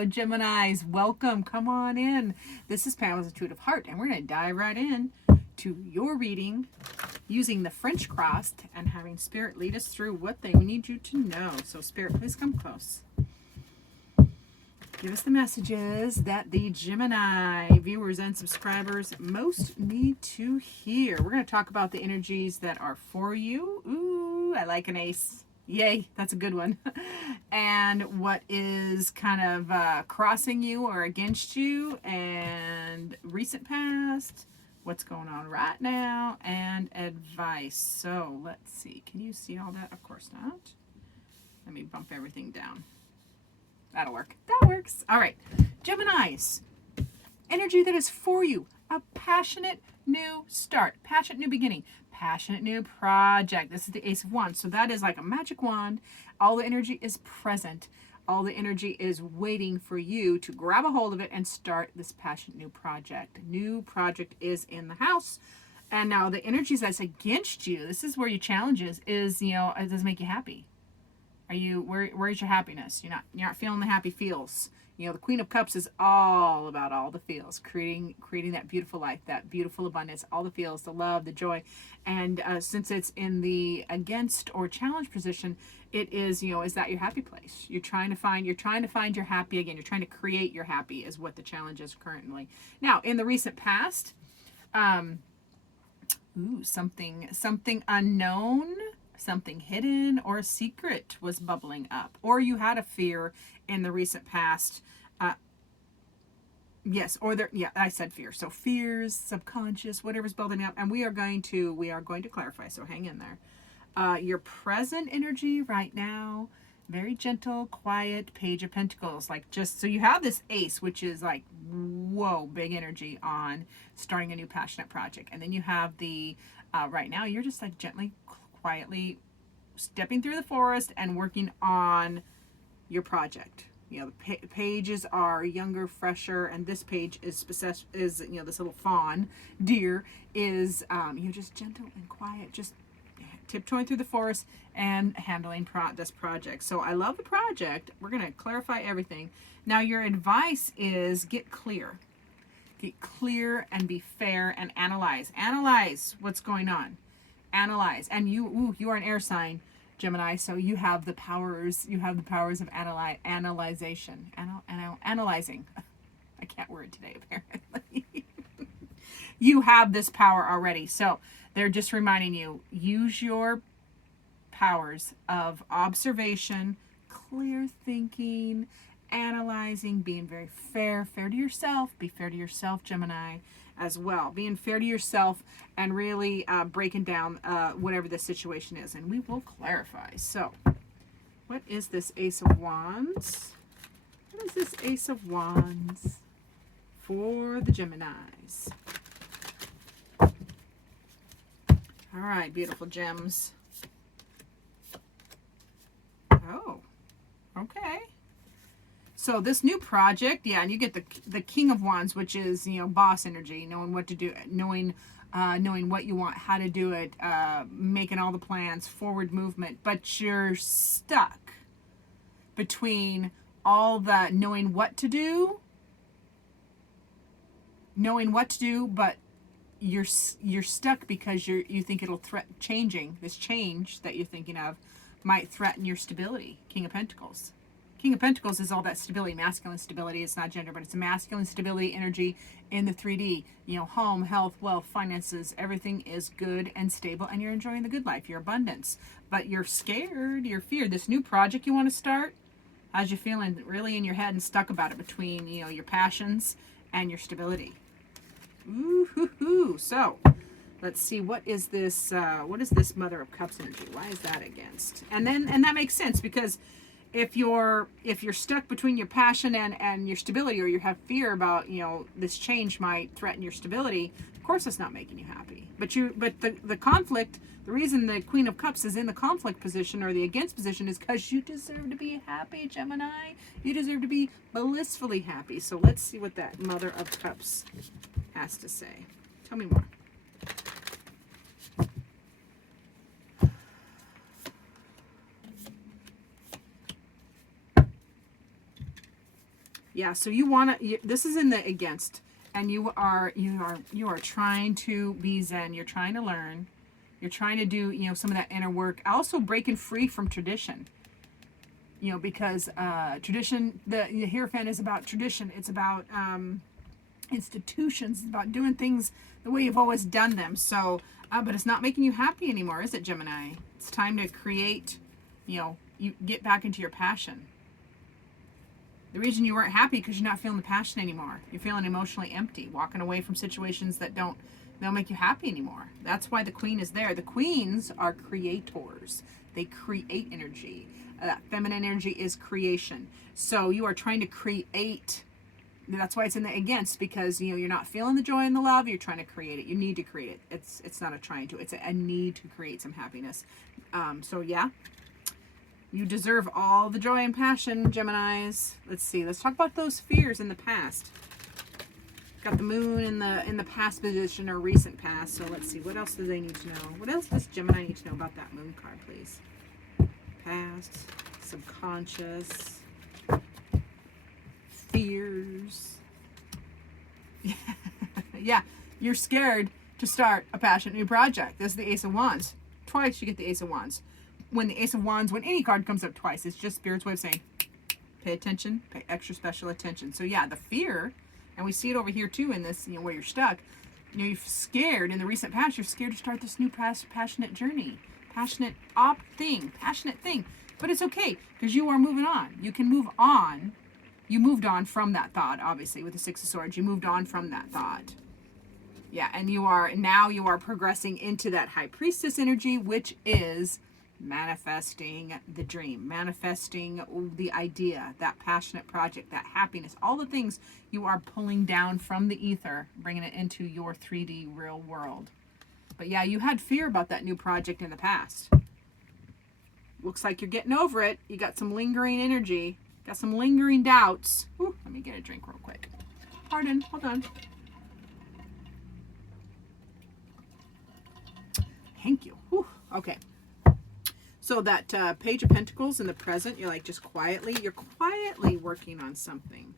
Hello, Geminis. Welcome. Come on in. This is Pamela's Intuitive Heart, and we're going to dive right in to your reading using the French cross and having Spirit lead us through what they need you to know. So, Spirit, please come close. Give us the messages that the Gemini viewers and subscribers most need to hear. We're going to talk about the energies that are for you. Ooh, I like an ace. Yay, that's a good one. And what is kind of crossing you or against you, and recent past, what's going on right now, and advice. So let's see. Can you see all that? Of course not. Let me bump everything down. That'll work. That works. All right. Geminis. Energy that is for you. A passionate new start. Passionate new beginning. Passionate new project. This is the Ace of Wands. So that is like a magic wand. All the energy is present. All the energy is waiting for you to grab a hold of it and start this passionate new project. New project is in the house. And now the energies that's against you, this is where your challenge is, you know, it doesn't make you happy. Are you, where's your happiness? You're not feeling the happy feels. You know, the Queen of Cups is all about all the feels, creating that beautiful life, that beautiful abundance, all the feels, the love, the joy. And since it's in the against or challenge position, it is, you know, is that your happy place? You're trying to find your happy again. You're trying to create your happy is what the challenge is currently. Now, in the recent past, something unknown, something hidden or a secret was bubbling up, or you had a fear in the recent past. Yes, or there, yeah, I said fear. So fears, subconscious, whatever's building up, and we are going to clarify. So hang in there. Your present energy right now, very gentle, quiet, Page of Pentacles. Like, just so you have this ace, which is like, whoa, big energy on starting a new passionate project, and then you have the right now you're just like gently, quietly stepping through the forest and working on your project. You know, the pages are younger, fresher, and this page is you know, this little fawn deer is you're just gentle and quiet, just tiptoeing through the forest and handling this project. So I love the project. We're going to clarify everything. Now your advice is get clear and be fair and analyze what's going on. Analyze. And you are an air sign, Gemini, so you have the powers of analyzation. Analyzing. I can't word today, apparently. You have this power already. So they're just reminding you, use your powers of observation, clear thinking, analyzing, being very fair to yourself. Be fair to yourself, Gemini, as well. Being fair to yourself and really breaking down whatever the situation is. And we will clarify. So, what is this Ace of Wands? What is this Ace of Wands for the Geminis? All right, beautiful gems. Oh, okay. So this new project, yeah, and you get the King of Wands, which is, you know, boss energy, knowing what to do, knowing what you want, how to do it, making all the plans, forward movement. But you're stuck between all the knowing what to do, but you're stuck because you think it'll threaten changing. This change that you're thinking of might threaten your stability. King of Pentacles. King of Pentacles is all that stability, masculine stability. It's not gender, but it's a masculine stability energy in the 3D. You know, home, health, wealth, finances, everything is good and stable, and you're enjoying the good life, your abundance. But you're scared, you're feared. This new project you want to start, how's you feeling really in your head and stuck about it between, you know, your passions and your stability? Ooh-hoo-hoo. So, let's see, what is this Mother of Cups energy? Why is that against? And that makes sense, because if you're stuck between your passion and your stability, or you have fear about, you know, this change might threaten your stability, of course it's not making you happy. But the conflict, the reason the Queen of Cups is in the conflict position or the against position is because you deserve to be happy, Gemini. You deserve to be blissfully happy. So let's see what that Mother of Cups has to say. Tell me more. Yeah, so you want to, this is in the against, and you are trying to be Zen. You're trying to learn. You're trying to do, some of that inner work. Also breaking free from tradition. Because tradition, the Hierophant is about tradition. It's about institutions. It's about doing things the way you've always done them. So, but it's not making you happy anymore, is it, Gemini? It's time to create, you get back into your passion. The reason you weren't happy because you're not feeling the passion anymore. You're feeling emotionally empty, walking away from situations that don't make you happy anymore. That's why the Queen is there. The Queens are creators. They create energy. That feminine energy is creation. So you are trying to create. That's why it's in the against, because you're not feeling the joy and the love. You're trying to create it. You need to create it. It's not a trying to. It's a need to create some happiness. So yeah. You deserve all the joy and passion, Geminis. Let's see. Let's talk about those fears in the past. Got the moon in the past position or recent past. So let's see. What else do they need to know? What else does Gemini need to know about that moon card, please? Past, subconscious, fears. Yeah, you're scared to start a passionate new project. This is the Ace of Wands. Twice you get the Ace of Wands. When the Ace of Wands, when any card comes up twice, it's just Spirit's way of saying, pay attention, pay extra special attention. So yeah, the fear, and we see it over here too in this, where you're stuck. You're scared in the recent past. You're scared to start this new passionate journey, passionate thing. But it's okay because you are moving on. You can move on. You moved on from that thought, obviously, with the Six of Swords. You moved on from that thought. Yeah, and you are progressing into that High Priestess energy, which is manifesting the dream, manifesting the idea, that passionate project, that happiness, all the things you are pulling down from the ether, bringing it into your 3D real world. But yeah, you had fear about that new project in the past. Looks like you're getting over it. You got some lingering energy, got some lingering doubts. Ooh, let me get a drink real quick. Pardon, hold on. Thank you. Whew. Okay. So that Page of Pentacles in the present, you're quietly working on something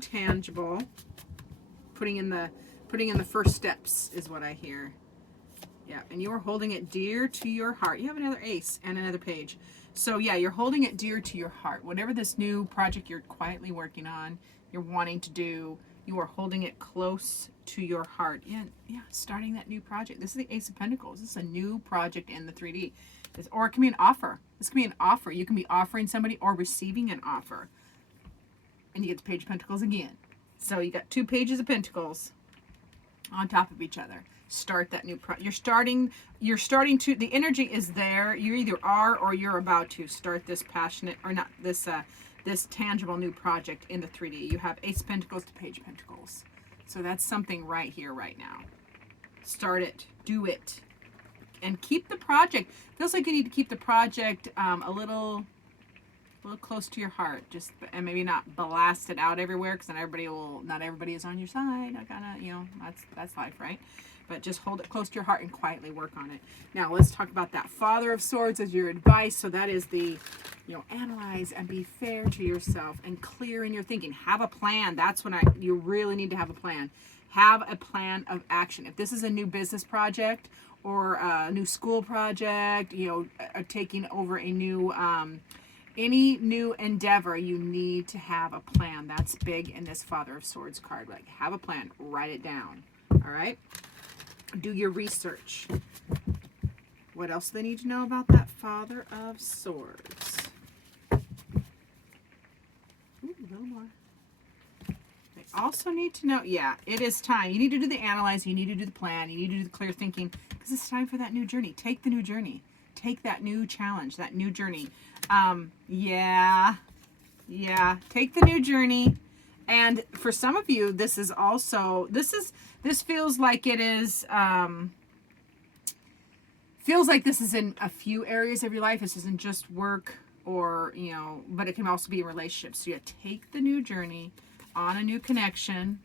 tangible. Putting in the first steps is what I hear. Yeah, and you are holding it dear to your heart. You have another ace and another page. So yeah, you're holding it dear to your heart. Whatever this new project you're quietly working on, you're wanting to do, you are holding it close to your heart. Yeah, starting that new project. This is the Ace of Pentacles. This is a new project in the 3D. Or it can be an offer. This can be an offer. You can be offering somebody or receiving an offer. And you get the Page of Pentacles again. So you got two Pages of Pentacles on top of each other. Start that new project. You're starting to, the energy is there. You either are or you're about to start this passionate, or not, this tangible new project in the 3D. You have Ace of Pentacles to Page of Pentacles. So that's something right here, right now. Start it. Do it. And keep the project. Feels like you need to keep the project a little close to your heart. And maybe not blast it out everywhere, because then not everybody is on your side. I gotta, that's life, right? But just hold it close to your heart and quietly work on it. Now let's talk about that Father of Swords as your advice. So that is the, analyze and be fair to yourself and clear in your thinking. Have a plan. That's when you really need to have a plan. Have a plan of action. If this is a new business project or a new school project, taking over a new, any new endeavor, you need to have a plan. That's big in this Father of Swords card. Have a plan. Write it down. All right? Do your research. What else do they need to know about that Father of Swords? Ooh, a little more. They also need to know, it is time. You need to do the analyze. You need to do the plan. You need to do the clear thinking, because it's time for that new journey. Take the new journey. Take that new challenge, that new journey. Take the new journey. And for some of you, this feels like it is, feels like this is in a few areas of your life. This isn't just work or, but it can also be in relationships. So you take the new journey on a new connection.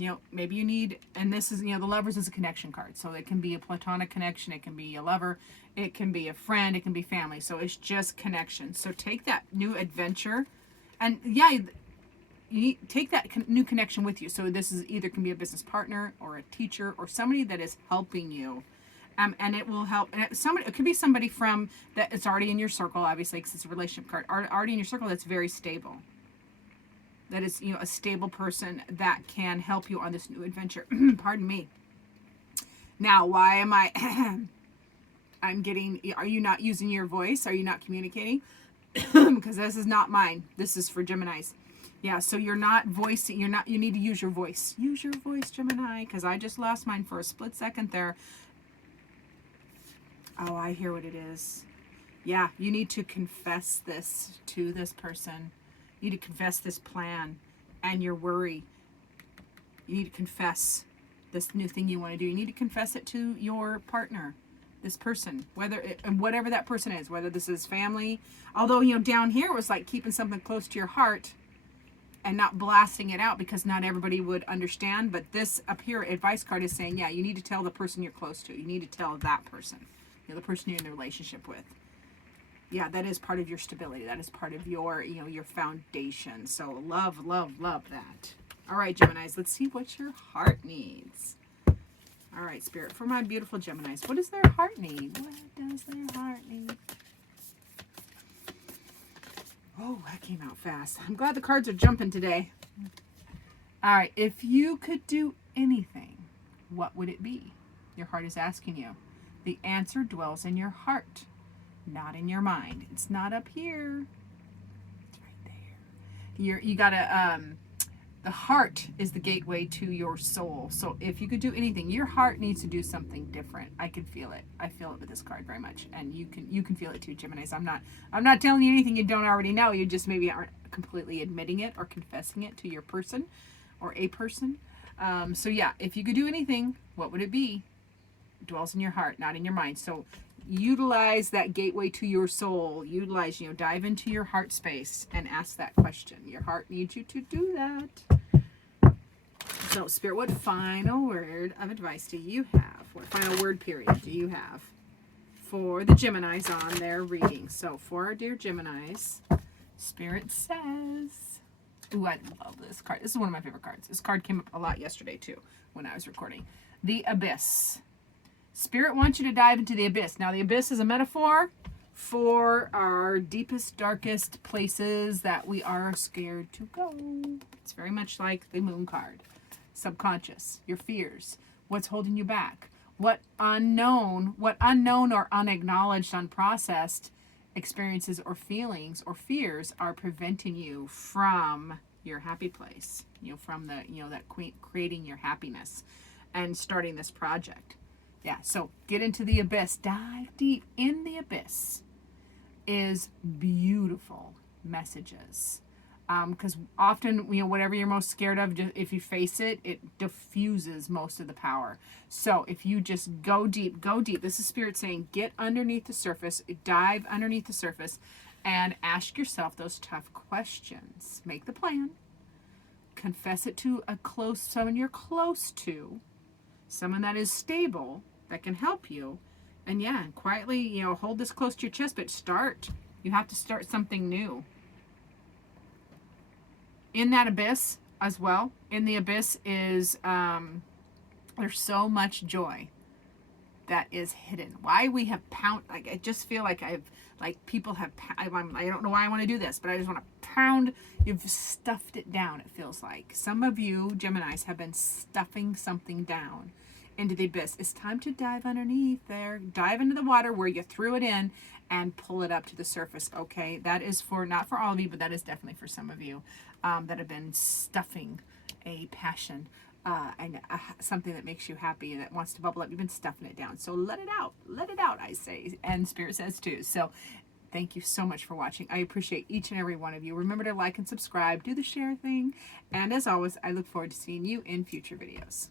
You know, maybe you need, and this is, you know, the Lovers is a connection card. So it can be a platonic connection. It can be a lover. It can be a friend. It can be family. So it's just connection. So take that new adventure and yeah, you take that new connection with you. So this is either can be a business partner or a teacher or somebody that is helping you. And it will help. And it could be somebody from that it's already in your circle, obviously, because it's a relationship card. Already in your circle that's very stable. That is, you know, a stable person that can help you on this new adventure. Pardon me. Now, why am I, I'm getting, are you not using your voice? Are you not communicating? Because this is not mine. This is for Geminis. Yeah, so you're not voicing, you need to use your voice. Use your voice, Gemini, because I just lost mine for a split second there. Oh, I hear what it is. Yeah, you need to confess this to this person. You need to confess this plan and your worry. You need to confess this new thing you want to do. You need to confess it to your partner, this person, whatever that person is, whether this is family. Although, you know, down here it was like keeping something close to your heart and not blasting it out because not everybody would understand. But this up here, advice card is saying, yeah, you need to tell the person you're close to. You need to tell that person, you know, the person you're in the relationship with. Yeah, that is part of your stability. That is part of your, you know, your foundation. So love, love, love that. All right, Geminis, let's see what your heart needs. All right, Spirit, for my beautiful Geminis, what does their heart need? What does their heart need? Oh, that came out fast. I'm glad the cards are jumping today. All right, if you could do anything, what would it be? Your heart is asking you. The answer dwells in your heart. Not in your mind. It's not up here. It's right there. You gotta, the heart is the gateway to your soul. So if you could do anything, your heart needs to do something different. I can feel it. I feel it with this card very much. And you can feel it too, Geminis. I'm not telling you anything you don't already know. You just maybe aren't completely admitting it or confessing it to your person or a person. So yeah, if you could do anything, what would it be? It dwells in your heart, not in your mind. So utilize that gateway to your soul. Utilize, you know, dive into your heart space and ask that question. Your heart needs you to do that. So, Spirit, what final word of advice do you have? What final word period do you have for the Geminis on their reading? So, for our dear Geminis, Spirit says, ooh, I love this card. This is one of my favorite cards. This card came up a lot yesterday, too, when I was recording. The Abyss. Spirit wants you to dive into the abyss. Now, the abyss is a metaphor for our deepest, darkest places that we are scared to go. It's very much like the Moon card. Subconscious, your fears, what's holding you back, what unknown or unacknowledged, unprocessed experiences or feelings or fears are preventing you from your happy place, you know, from the, you know, that creating your happiness and starting this project. Yeah, so get into the abyss. Dive deep in the abyss is beautiful messages. Because often, you know, whatever you're most scared of, if you face it, it diffuses most of the power. So if you just go deep. This is Spirit saying, get underneath the surface, dive underneath the surface, and ask yourself those tough questions. Make the plan. Confess it to someone you're close to, someone that is stable, that can help you. And yeah, quietly, you know, hold this close to your chest, but start. You have to start something new. In that abyss as well, in the abyss is, there's so much joy that is hidden. Why we have like, I just feel like people have, I don't know why I want to do this, but I just want to pound. You've stuffed it down, it feels like. Some of you, Geminis, have been stuffing something down into the abyss. It's time to dive underneath there. Dive into the water where you threw it in and pull it up to the surface. Okay, that is not for all of you, but that is definitely for some of you that have been stuffing a passion and something that makes you happy and that wants to bubble up. You've been stuffing it down. So let it out, I say. And Spirit says too. So thank you so much for watching. I appreciate each and every one of you. Remember to like and subscribe, do the share thing. And as always, I look forward to seeing you in future videos.